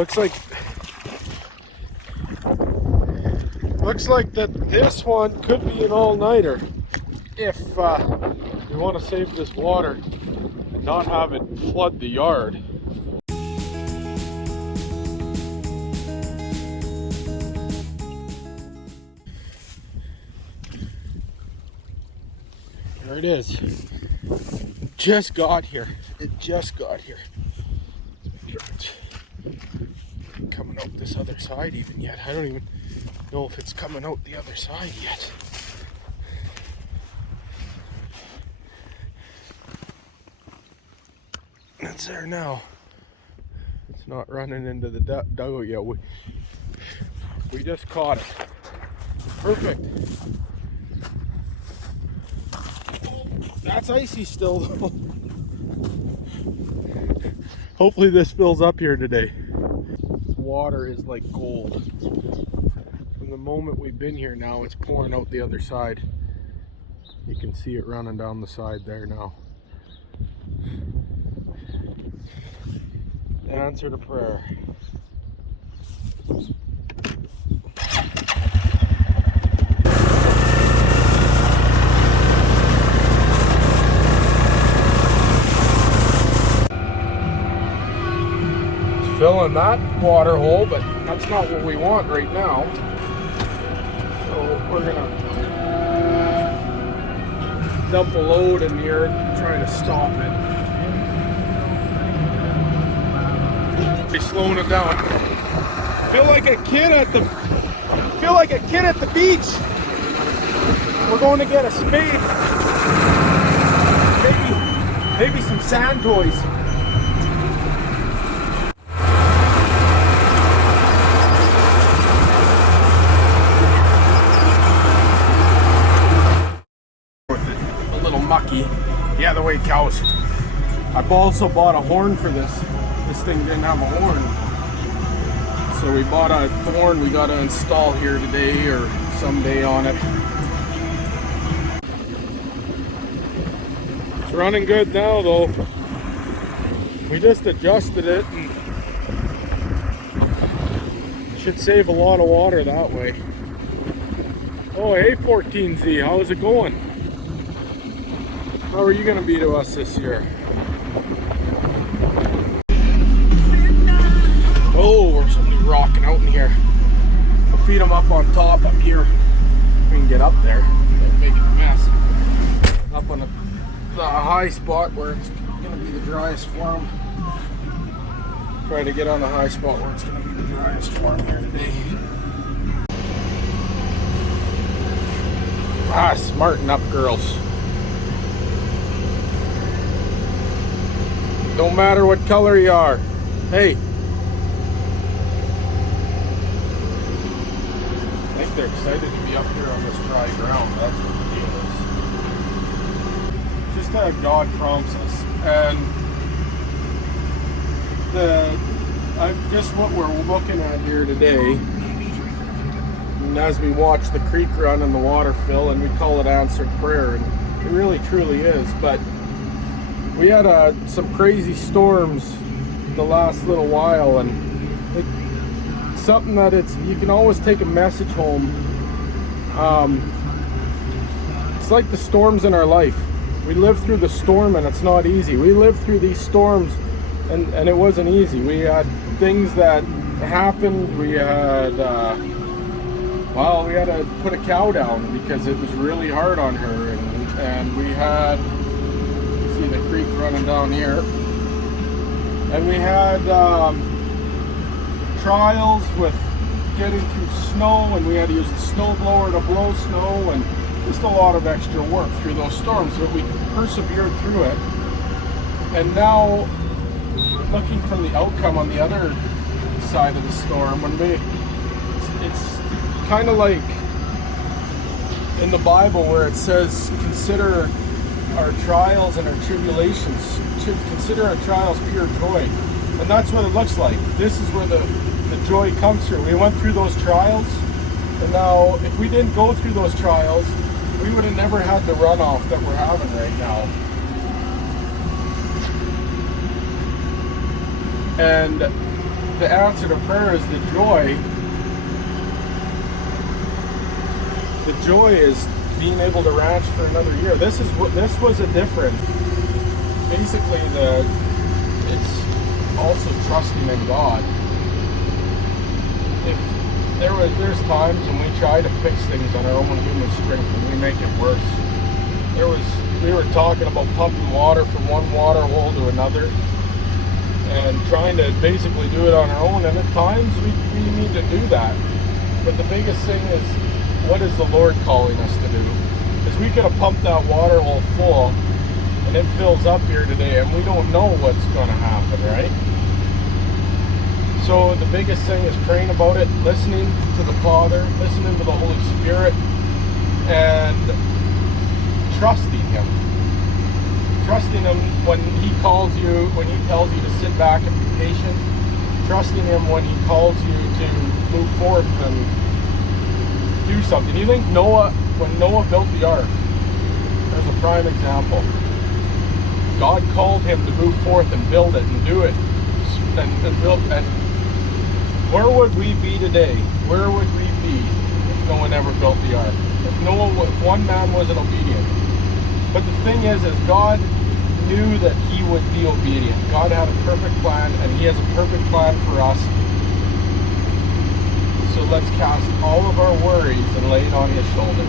Looks like that this one could be an all-nighter if we want to save this water and not have it flood the yard. There it is. Just got here. It just got here. Make sure it's coming out this other side even yet. I don't even know if it's coming out the other side yet. It's there now. It's not running into the dugout yet. We just caught it. Perfect. That's icy still though. Hopefully this fills up here today. Water is like gold. From the moment we've been here now, it's pouring out the other side. You can see it running down the side there now. Answer to prayer. Filling that water hole, but that's not what we want right now. So we're gonna dump a load in here, trying to stop it. Be slowing it down. Feel like a kid at the beach. We're going to get a spade. Maybe some sand toys. Mucky. Yeah, the way it cows. I've also bought a horn for this. This thing didn't have a horn. So we bought a horn we gotta install here today or someday on it. It's running good now though. We just adjusted it and should save a lot of water that way. Oh, hey 14Z, how's it going? How are you going to be to us this year? Oh, there's somebody rocking out in here. I'll feed them up on top up here. We can get up there. Don't make it a mess. Up on the high spot where it's going to be the driest for them. Try to get on the high spot where it's going to be the driest for them here today. Ah, smarten up, girls. Don't matter what color you are. Hey. I think they're excited to be up here on this dry ground. That's what the deal is. Just how God prompts us. And just what we're looking at here today. And as we watch the creek run and the water fill, and we call it answered prayer. And it really truly is. But we had some crazy storms the last little while, and it's something that you can always take a message home. It's like the storms in our life. We live through the storm and it's not easy. We lived through these storms and it wasn't easy. We had things that happened. We had we had to put a cow down because it was really hard on her, and we had the creek running down here, and we had trials with getting through snow, and we had to use the snow blower to blow snow, and just a lot of extra work through those storms, but we persevered through it. And now looking from the outcome on the other side of the storm, it's kind of like in the Bible where it says consider our trials and our tribulations, consider our trials pure joy. And that's what it looks like. This is where the joy comes through. We went through those trials, and now if we didn't go through those trials, we would have never had the runoff that we're having right now. And the answer to prayer is the joy. The joy is being able to ranch for another year. This was a different. Basically, it's also trusting in God. If there's times when we try to fix things on our own human strength and we make it worse. We were talking about pumping water from one water hole to another and trying to basically do it on our own, and at times we need to do that. But the biggest thing is, what is the Lord calling us to do? Because we could have pumped that water hole full and it fills up here today and we don't know what's going to happen, right? So the biggest thing is praying about it, listening to the Father, listening to the Holy Spirit, and trusting Him. Trusting Him when He calls you, when He tells you to sit back and be patient. Trusting Him when He calls you to move forth and do something. You think when Noah built the ark, there's a prime example. God called him to move forth and build it and do it and build. And where would we be today? Where would we be if no one ever built the ark? If one man wasn't obedient. But the thing is God knew that he would be obedient. God had a perfect plan, and He has a perfect plan for us. So let's cast all of our worries and lay it on His shoulders.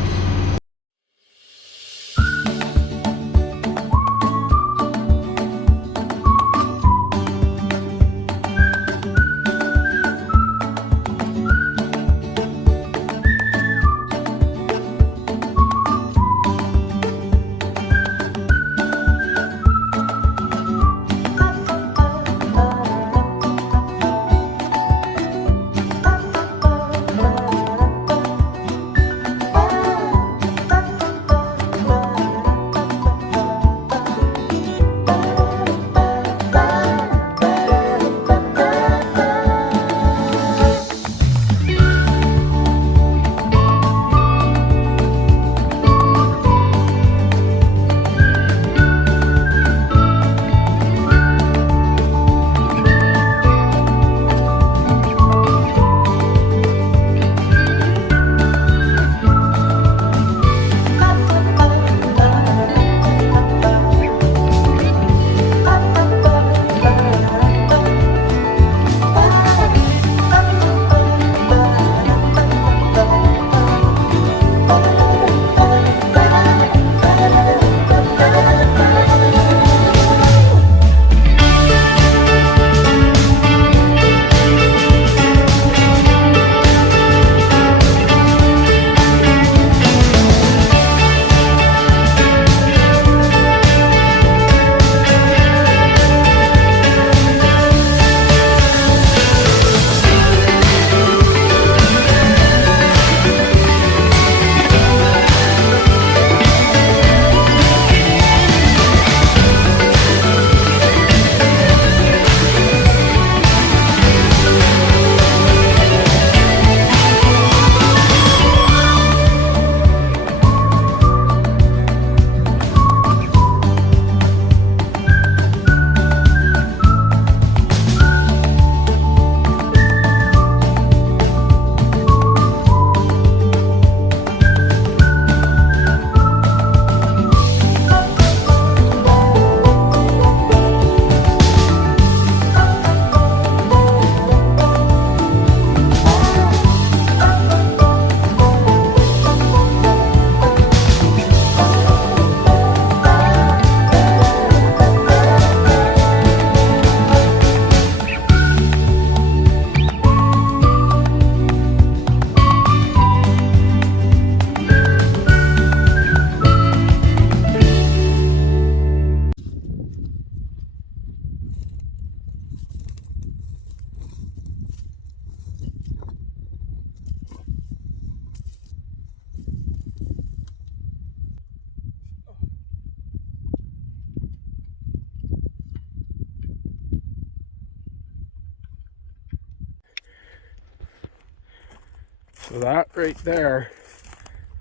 So that right there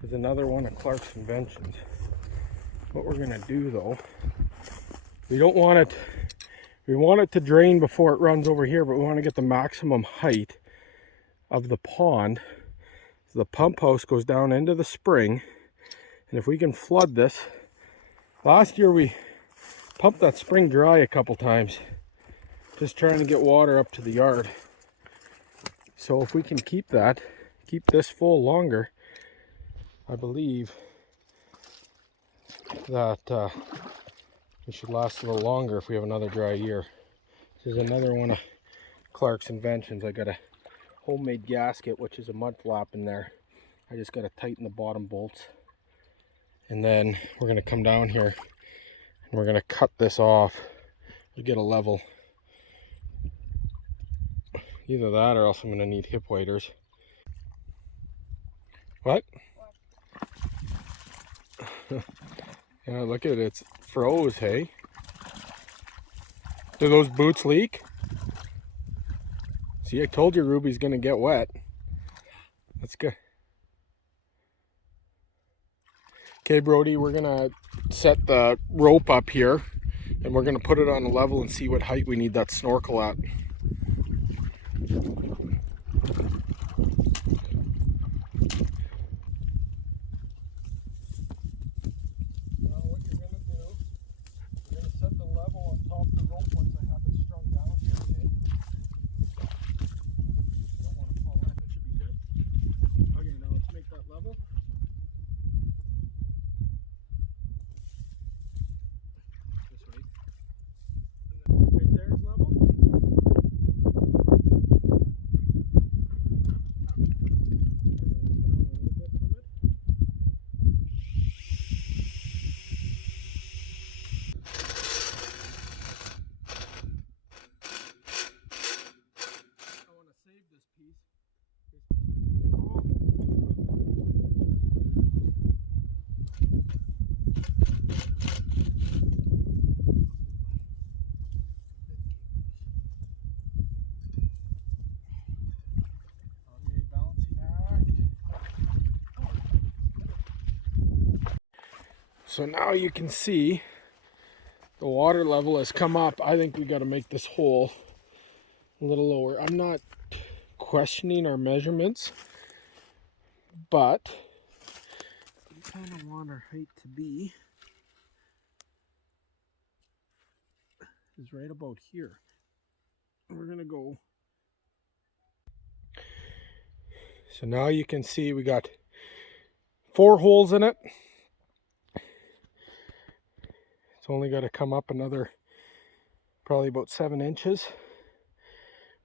is another one of Clark's inventions. What we're going to do though, we don't want We want it to drain before it runs over here, but we want to get the maximum height of the pond. So the pump house goes down into the spring, and if we can flood this, last year we pumped that spring dry a couple times, just trying to get water up to the yard. So if we can keep this full longer, I believe that it should last a little longer if we have another dry year. This is another one of Clark's inventions. I got a homemade gasket, which is a mud flap in there. I just got to tighten the bottom bolts. And then we're going to come down here and we're going to cut this off to get a level. Either that or else I'm going to need hip waders. What? Yeah, look at it. It's froze, hey? Do those boots leak? See, I told you Ruby's going to get wet. That's good. Okay, Brody, we're going to set the rope up here and we're going to put it on a level and see what height we need that snorkel at. So now you can see the water level has come up. I think we got to make this hole a little lower. I'm not questioning our measurements, but we kind of want our height to be is right about here. We're gonna go. So now you can see we got 4 holes in it. It's only got to come up another probably about 7 inches.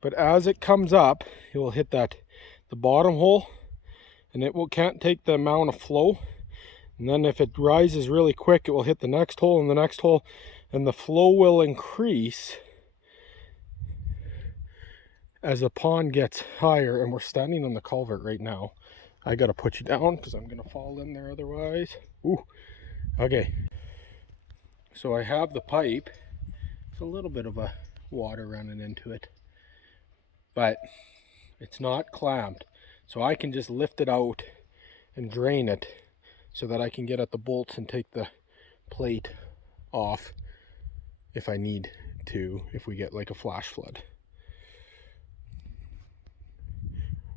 But as it comes up, it will hit the bottom hole, and it can't take the amount of flow. And then if it rises really quick, it will hit the next hole and the next hole, and the flow will increase as the pond gets higher. And we're standing on the culvert right now. I got to put you down because I'm going to fall in there otherwise. Ooh. Okay. So I have the pipe. It's a little bit of a water running into it, but it's not clamped. So I can just lift it out and drain it so that I can get at the bolts and take the plate off if I need to, if we get like a flash flood.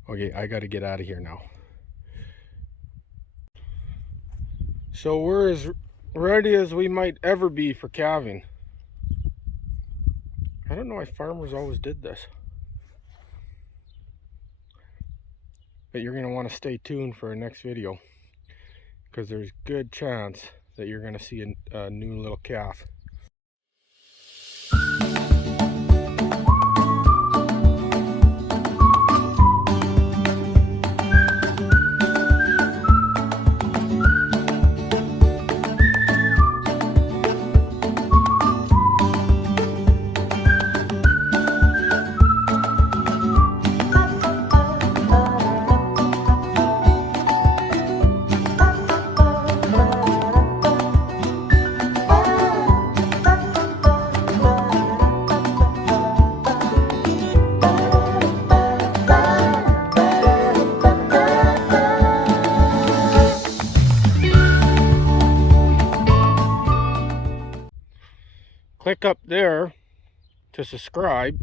Okay, I got to get out of here now. So we're as ready as we might ever be for calving. I don't know why farmers always did this. But you're going to want to stay tuned for our next video, because there's good chance that you're going to see a new little calf. to subscribe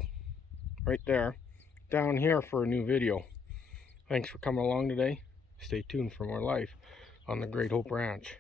right there down here for a new video. Thanks for coming along today. Stay tuned for more life on the Great Hope Ranch.